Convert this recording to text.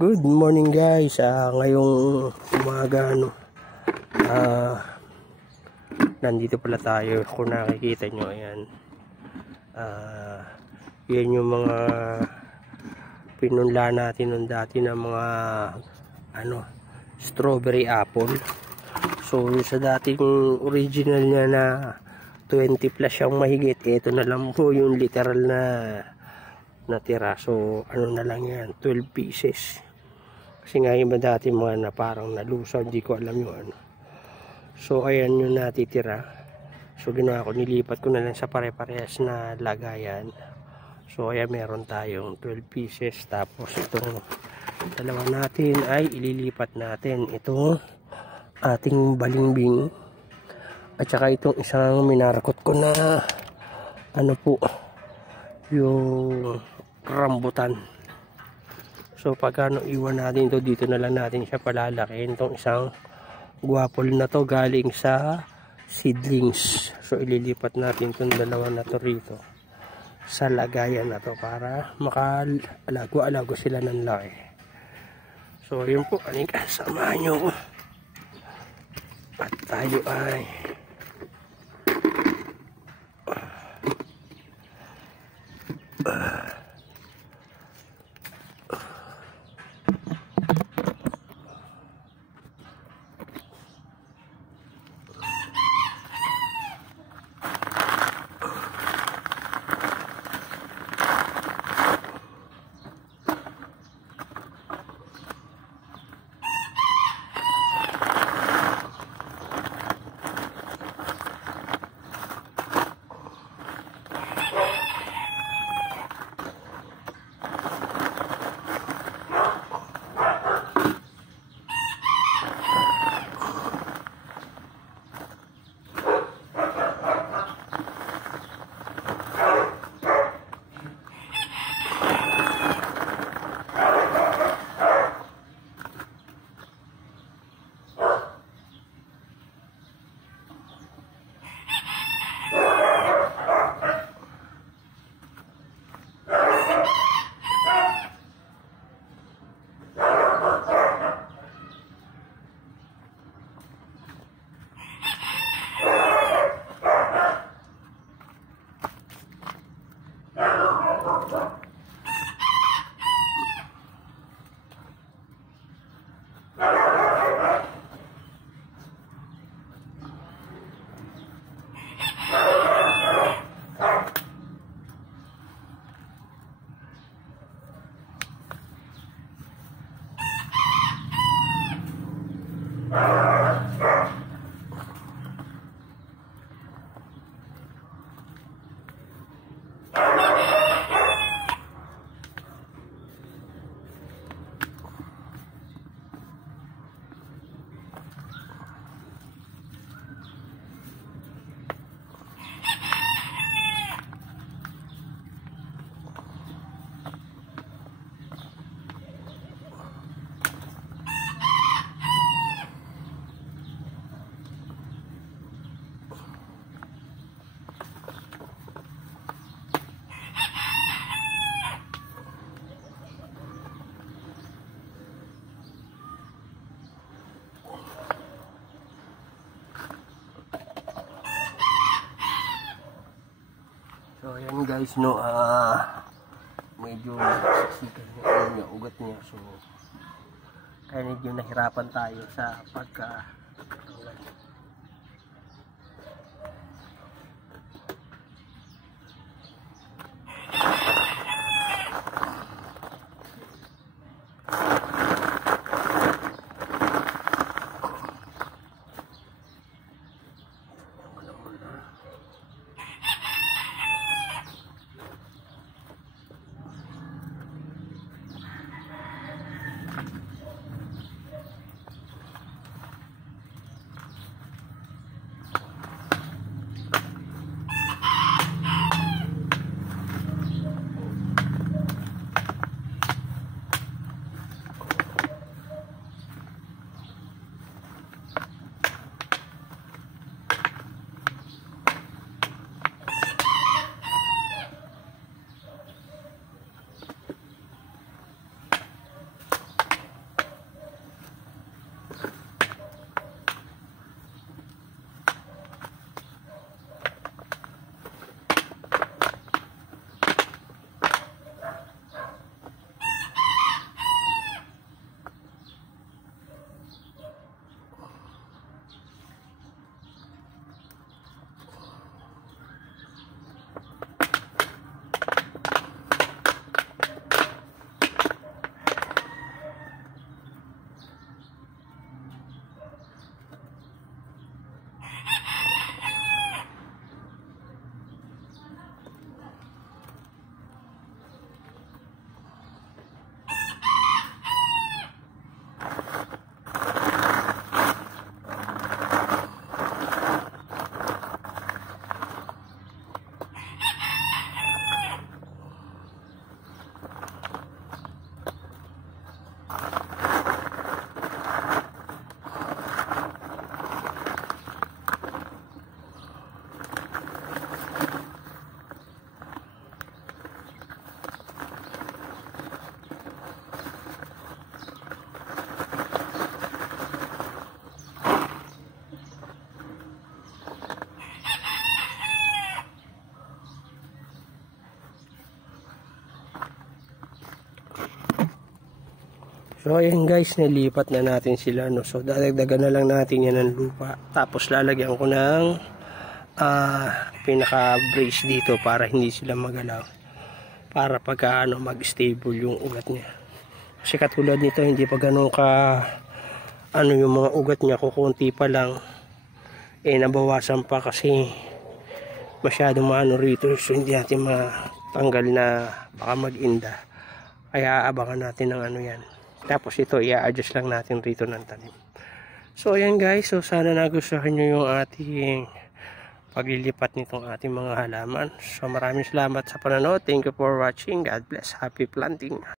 Good morning guys. Ngayong umaga nandito pala tayo. Kung nakikita nyo, ayan. Yan yung mga pinunla natin nung dati ng mga strawberry apple. So sa dating original niya na 20 plus siyang mahigit, ito na lang po yung literal na natira. So na lang yan, 12 pieces. Kasi nga iba dati mga na parang nalusaw, hindi ko alam yung So ayan yung natitira. So ginawa ko, nilipat ko na lang sa pare-parehas na lagayan. So ayan, meron tayong 12 pieces. Tapos itong dalawa natin ay ililipat natin. Ito ating balimbing. At saka itong isang minarakot ko na yung rambutan. So pagkano iwan natin ito, dito na lang natin siya palalakihin. Itong isang guwapol na to galing sa seedlings. So ililipat natin itong dalawa na to rito sa lagayan na to para makalago-alago sila ng laki. So yun po, anika, samahan nyo ko at tayo ay so ayan guys, medyo siksikan yung ugat niya. So kaya medyo nahirapan tayo sa pagka So ayan guys, nilipat na natin sila, no. So dadagdagan na lang natin yan ng lupa. Tapos lalagyan ko ng pinaka brace dito para hindi sila magalaw. Para pagka mag-stable yung ugat niya. Kasi katulad nito, hindi pa ganun ka yung mga ugat niya, kukunti pa lang. Nabawasan pa kasi masyadong rito. So hindi natin matanggal na baka mag-inda. Kaya aabangan natin ng yan. Tapos ito, i-adjust lang natin rito ng tanim. So ayan guys, so sana nagustuhan nyo yung ating paglilipat nitong ating mga halaman. So maraming salamat sa panonood. Thank you for watching. God bless. Happy planting.